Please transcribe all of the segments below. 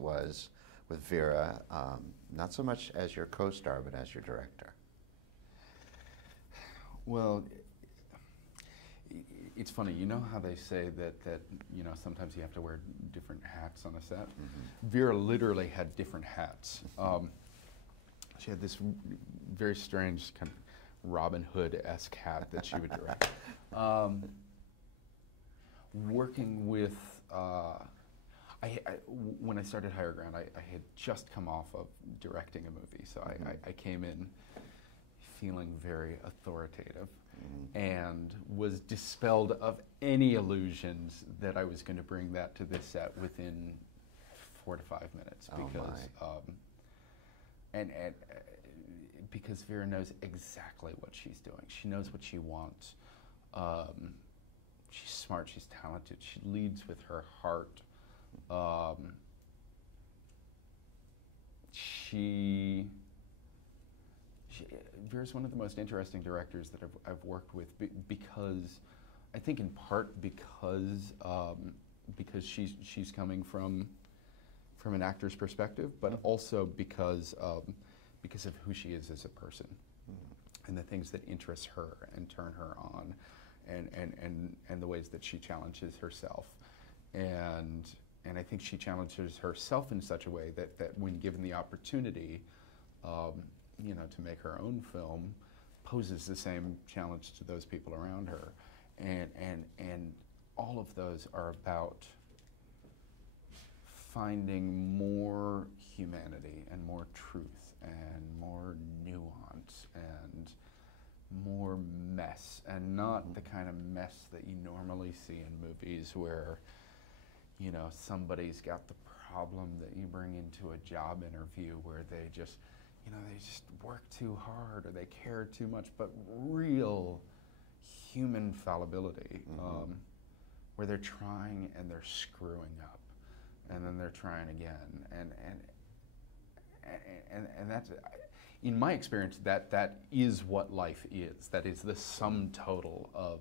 was with Vera, not so much as your co-star, but as your director? Well, it's funny, you know how they say that you know, sometimes you have to wear different hats on a set? Mm-hmm. Vera literally had different hats. She had this very strange kind of Robin Hood-esque hat that she would direct. Working with, when I started Higher Ground, I had just come off of directing a movie, so I came in feeling very authoritative, and was dispelled of any illusions that I was going to bring that to this set within 4 to 5 minutes, because Vera knows exactly what she's doing. She knows what she wants. She's smart, she's talented, she leads with her heart. Vera's one of the most interesting directors that I've worked with because, I think in part because she's coming from an actor's perspective, but also because of who she is as a person, and the things that interest her and turn her on, and the ways that she challenges herself, and I think she challenges herself in such a way that when given the opportunity, you know, to make her own film, poses the same challenge to those people around her, and all of those are about finding more humanity and more truth and more nuance and more mess, and not the kind of mess that you normally see in movies where, you know, somebody's got the problem that you bring into a job interview where they just, you know, they just work too hard or they care too much, but real human fallibility, where they're trying and they're screwing up, and then they're trying again, and that's, in my experience, that is what life is. That is the sum total of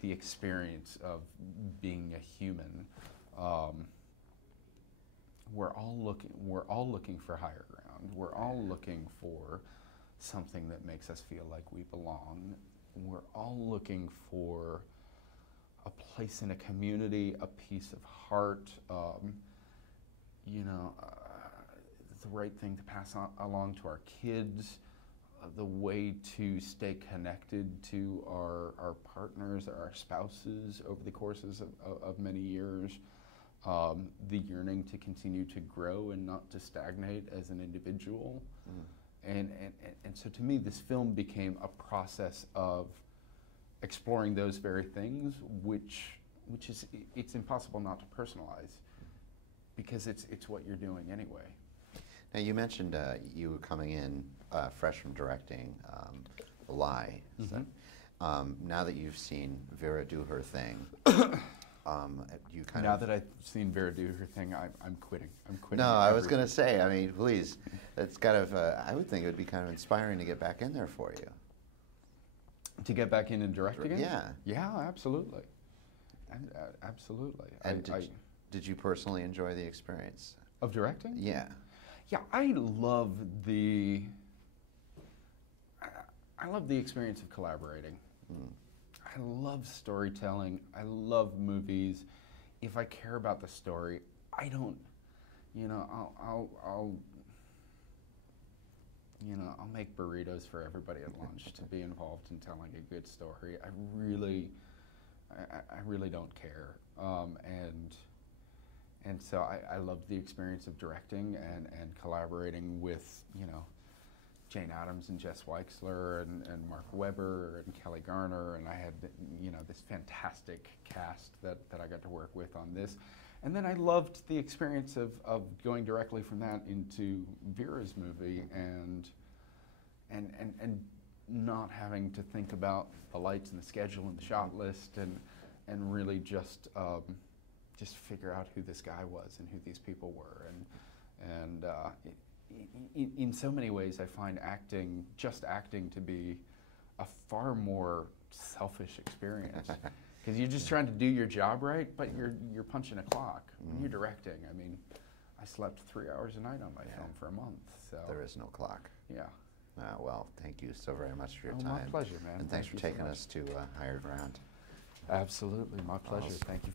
the experience of being a human. We're all looking for higher ground. We're all looking for something that makes us feel like we belong. We're all looking for a place in a community, a piece of heart, you know, the right thing to pass along to our kids, the way to stay connected to our partners, our spouses over the courses of many years, the yearning to continue to grow and not to stagnate as an individual. And so to me, this film became a process of exploring those very things, which is, it's impossible not to personalize, because it's what you're doing anyway. Now, you mentioned you were coming in fresh from directing The Lie. Now that you've seen Vera do her thing, you kind now that I've seen Vera do her thing, I'm quitting. I'm quitting. No, I was going to say, I mean, please, it's kind of, I would think it would be kind of inspiring to get back in there for you. To get back in and direct again? Yeah. Yeah, absolutely. Absolutely. And did you personally enjoy the experience? Of directing? Yeah. Yeah, I love the experience of collaborating. I love storytelling. I love movies. If I care about the story, I don't, you know, I'll make burritos for everybody at lunch to be involved in telling a good story. I really don't care. And so I love the experience of directing and collaborating with, you know, Jane Addams and Jess Weixler and Mark Webber and Kelly Garner, and I had, you know, this fantastic cast that I got to work with on this. And then I loved the experience of going directly from that into Vera's movie and not having to think about the lights and the schedule and the shot list and really just figure out who this guy was and who these people were. And in so many ways, I find just acting to be a far more selfish experience, because you're just trying to do your job right, but you're punching a clock. When you're directing, I mean, I slept 3 hours a night on my Yeah. film for a month. So There is no clock. yeah. Well, thank you so very much for your Oh, time. my pleasure, man. And thanks Thank for you so taking much. us to Higher Ground. Absolutely, my pleasure. Awesome. Thank you.